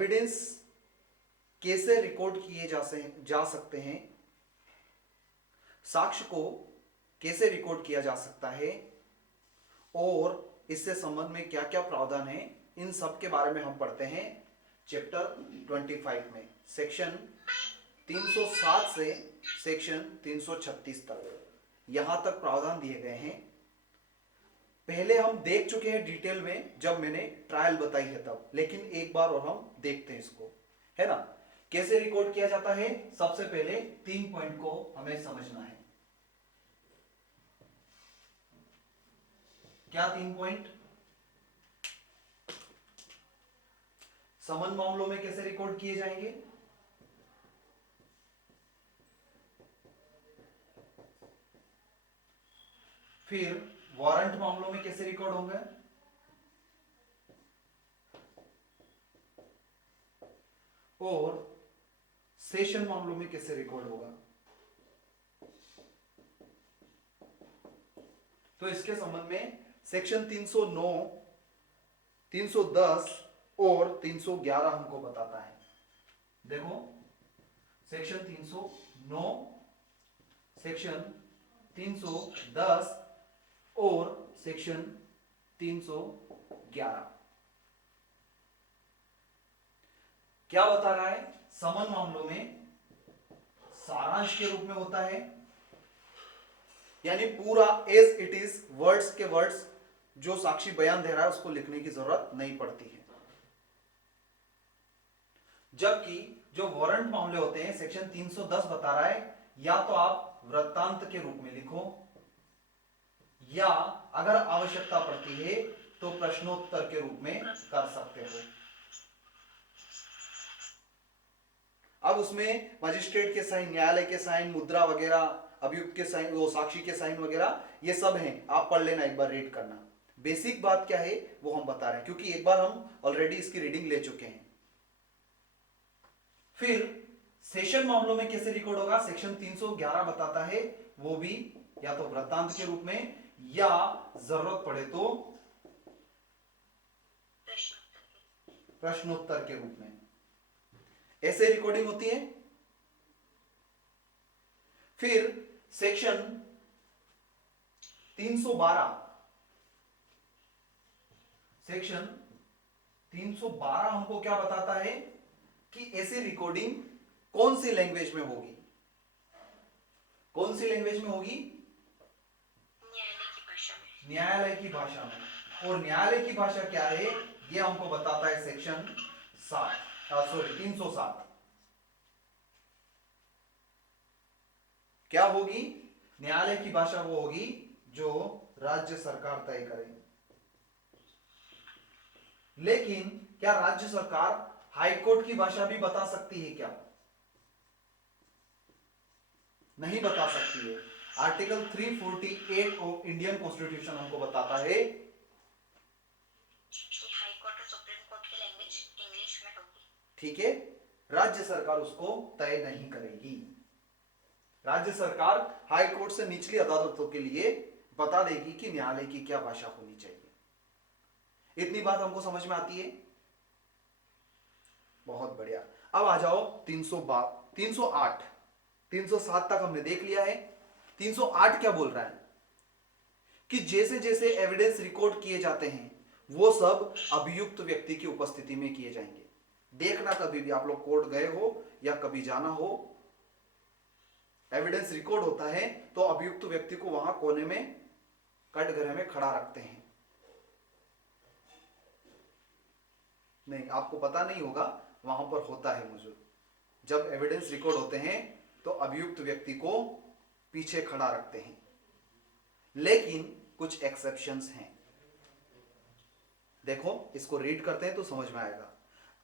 Evidence कैसे record किए जा सकते हैं, साक्ष्य को कैसे रिकॉर्ड किया जा सकता है और इससे संबंध में क्या क्या प्रावधान है, इन सब के बारे में हम पढ़ते हैं चैप्टर 25 में, सेक्शन 307 से सेक्शन 336 तक। यहां तक प्रावधान दिए गए हैं। पहले हम देख चुके हैं डिटेल में जब मैंने ट्रायल बताई है तब, लेकिन एक बार और हम देखते हैं इसको, है ना। कैसे रिकॉर्ड किया जाता है, सबसे पहले 3 पॉइंट को हमें समझना है। क्या 3 पॉइंट? समन मामलों में कैसे रिकॉर्ड किए जाएंगे, फिर वारंट मामलों में कैसे रिकॉर्ड होंगे, और सेशन मामलों में कैसे रिकॉर्ड होगा। तो इसके संबंध में सेक्शन 309, 310 और 311 हमको बताता है। देखो, सेक्शन 309, सेक्शन 310 और सेक्शन 311 क्या बता रहा है? समन मामलों में सारांश के रूप में होता है, यानी पूरा एज इट इज, वर्ड्स के वर्ड्स जो साक्षी बयान दे रहा है उसको लिखने की जरूरत नहीं पड़ती है। जबकि जो वारंट मामले होते हैं, सेक्शन 310 बता रहा है या तो आप वृत्तांत के रूप में लिखो, या अगर आवश्यकता पड़ती है तो प्रश्नोत्तर के रूप में कर सकते हो। अब उसमें मजिस्ट्रेट के साइन, न्यायालय के साइन, मुद्रा वगैरह, अभियुक्त के साइन, वो साक्षी के साइन वगैरह, ये सब हैं, आप पढ़ लेना, एक बार रीड करना। बेसिक बात क्या है वो हम बता रहे हैं, क्योंकि एक बार हम ऑलरेडी इसकी रीडिंग ले चुके हैं। फिर सेशन मामलों में कैसे रिकॉर्ड होगा, सेक्शन 311 बताता है, वो भी या तो वृत्तांत के रूप में या जरूरत पड़े तो प्रश्नोत्तर के रूप में, ऐसे रिकॉर्डिंग होती है। फिर सेक्शन 312, सेक्शन 312 हमको क्या बताता है कि ऐसी रिकॉर्डिंग कौन सी लैंग्वेज में होगी, कौन सी लैंग्वेज में होगी? न्यायालय की भाषा में। और न्यायालय की भाषा क्या है ये हमको बताता है सेक्शन 307। क्या होगी? न्यायालय की भाषा वो होगी जो राज्य सरकार तय करे। लेकिन क्या राज्य सरकार हाईकोर्ट की भाषा भी बता सकती है क्या? नहीं बता सकती है। आर्टिकल 348 ऑफ इंडियन कॉन्स्टिट्यूशन हमको बताता है हाईकोर्ट और सुप्रीम कोर्ट की लैंग्वेज इंग्लिश में होगी। ठीक है, राज्य सरकार उसको तय नहीं करेगी। राज्य सरकार हाई कोर्ट से निचली अदालतों के लिए बता देगी कि न्यायालय की क्या भाषा होनी चाहिए। इतनी बात हमको समझ में आती है? बहुत बढ़िया। अब आ जाओ 308, 307 तक हमने देख लिया है। 308 क्या बोल रहा है कि जैसे जैसे एविडेंस रिकॉर्ड किए जाते हैं वो सब अभियुक्त व्यक्ति की उपस्थिति में किए जाएंगे। देखना, कभी भी आप लोग कोर्ट गए हो या कभी जाना हो, एविडेंस रिकॉर्ड होता है तो अभियुक्त व्यक्ति को वहां कोने में कटघरे में खड़ा रखते हैं। नहीं, आपको पता नहीं होगा, वहां पर होता है मौजूद। जब एविडेंस रिकॉर्ड होते हैं तो अभियुक्त व्यक्ति को पीछे खड़ा रखते हैं, लेकिन कुछ एक्सेप्शंस हैं। देखो, इसको रीड करते हैं तो समझ में आएगा।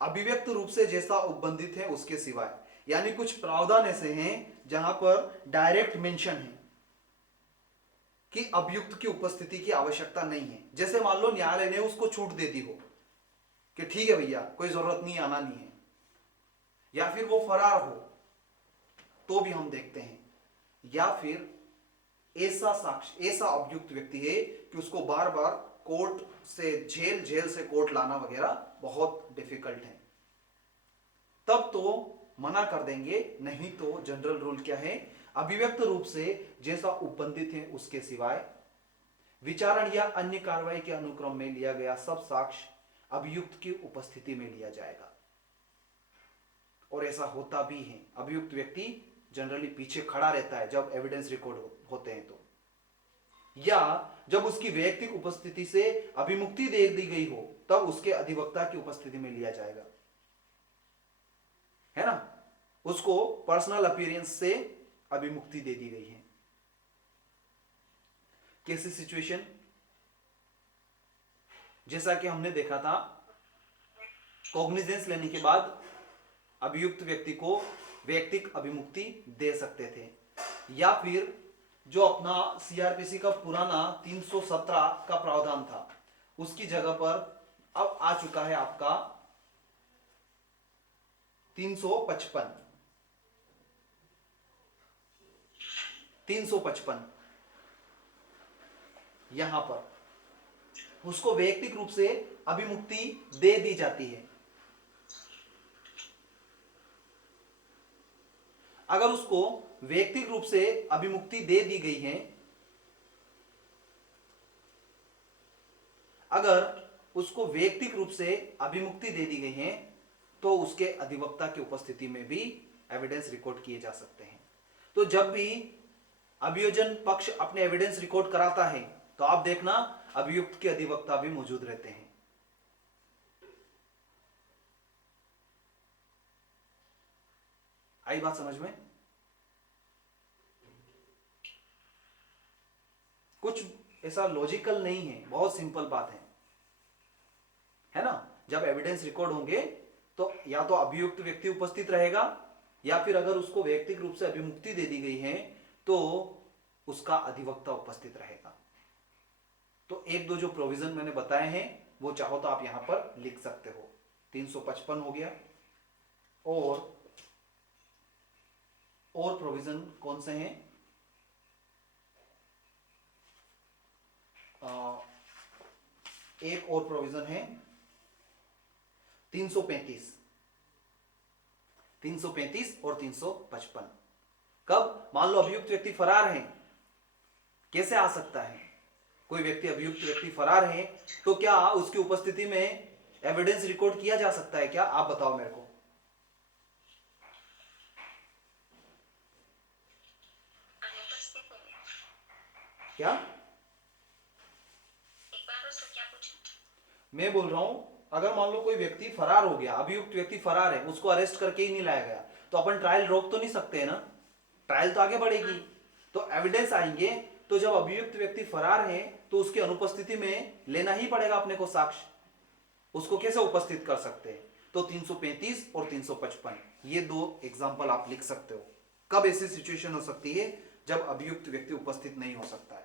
अभिव्यक्त रूप से जैसा उपबंधित है उसके सिवाय, यानी कुछ प्रावधान ऐसे हैं जहां पर डायरेक्ट मेंशन है कि अभियुक्त की उपस्थिति की आवश्यकता नहीं है। जैसे मान लो न्यायालय ने उसको छूट दे दी हो कि ठीक है भैया, कोई जरूरत नहीं, आना नहीं है, या फिर वो फरार हो तो भी हम देखते हैं, या फिर ऐसा साक्ष्य, ऐसा अभियुक्त व्यक्ति है कि उसको बार बार कोर्ट से जेल से कोर्ट लाना वगैरह बहुत डिफिकल्ट है, तो मना कर देंगे, नहीं तो जनरल रूल क्या है, अभिव्यक्त रूप से जैसा उपबंधित है उसके सिवाय विचारण या अन्य कार्रवाई के अनुक्रम में लिया गया सब साक्ष्य अभियुक्त की उपस्थिति में लिया जाएगा। और ऐसा होता भी है, अभियुक्त व्यक्ति जनरली पीछे खड़ा रहता है जब एविडेंस रिकॉर्ड होते हैं तो, या जब उसकी वैयक्तिक उपस्थिति से अभिमुक्ति दे दी गई हो तब उसके अधिवक्ता की उपस्थिति में लिया जाएगा, है ना। उसको पर्सनल अपीयरेंस से अभिमुक्ति दे दी गई है। कैसी सिचुएशन, जैसा कि हमने देखा था, कॉग्निजेंस लेने के बाद अभियुक्त व्यक्ति को वैयक्तिक अभिमुक्ति दे सकते थे, या फिर जो अपना सीआरपीसी का पुराना 317 का प्रावधान था उसकी जगह पर अब आ चुका है आपका 355 यहां पर उसको वैयक्तिक रूप से अभिमुक्ति दे दी जाती है। अगर उसको वैयक्तिक रूप से अभिमुक्ति दे दी गई है, अगर उसको वैयक्तिक रूप से अभिमुक्ति दे दी गई है तो उसके अधिवक्ता की उपस्थिति में भी एविडेंस रिकॉर्ड किए जा सकते हैं। तो जब भी अभियोजन पक्ष अपने एविडेंस रिकॉर्ड कराता है तो आप देखना अभियुक्त के अधिवक्ता भी मौजूद रहते हैं। आई बात समझ में? कुछ ऐसा लॉजिकल नहीं है, बहुत सिंपल बात है ना। जब एविडेंस रिकॉर्ड होंगे तो या तो अभियुक्त व्यक्ति उपस्थित रहेगा, या फिर अगर उसको वैयक्तिक रूप से अभिमुक्ति दे दी गई है तो उसका अधिवक्ता उपस्थित रहेगा। तो एक दो जो प्रोविजन मैंने बताए हैं वो चाहो तो आप यहां पर लिख सकते हो। 355 हो गया, और प्रोविजन कौन से हैं? एक और प्रोविजन है 335 और 355। कब? मान लो अभियुक्त व्यक्ति फरार है, कैसे आ सकता है? कोई व्यक्ति अभियुक्त व्यक्ति फरार है तो क्या उसकी उपस्थिति में एविडेंस रिकॉर्ड किया जा सकता है क्या? आप बताओ मेरे को। क्या? एक बार उससे क्या पूछा? मैं बोल रहा हूं अगर मान लो कोई व्यक्ति फरार हो गया, अभियुक्त व्यक्ति फरार है, उसको अरेस्ट करके ही नहीं लाया गया, तो अपन ट्रायल रोक तो नहीं सकते है ना, ट्रायल तो आगे बढ़ेगी। तो एविडेंस आएंगे, तो जब अभियुक्त व्यक्ति फरार है तो उसकी अनुपस्थिति में लेना ही पड़ेगा अपने को साक्ष्य। उसको कैसे उपस्थित कर सकते हैं? तो 335 और 355 ये दो एग्जाम्पल आप लिख सकते हो। कब ऐसी सिचुएशन हो सकती है जब अभियुक्त व्यक्ति उपस्थित नहीं हो सकता है।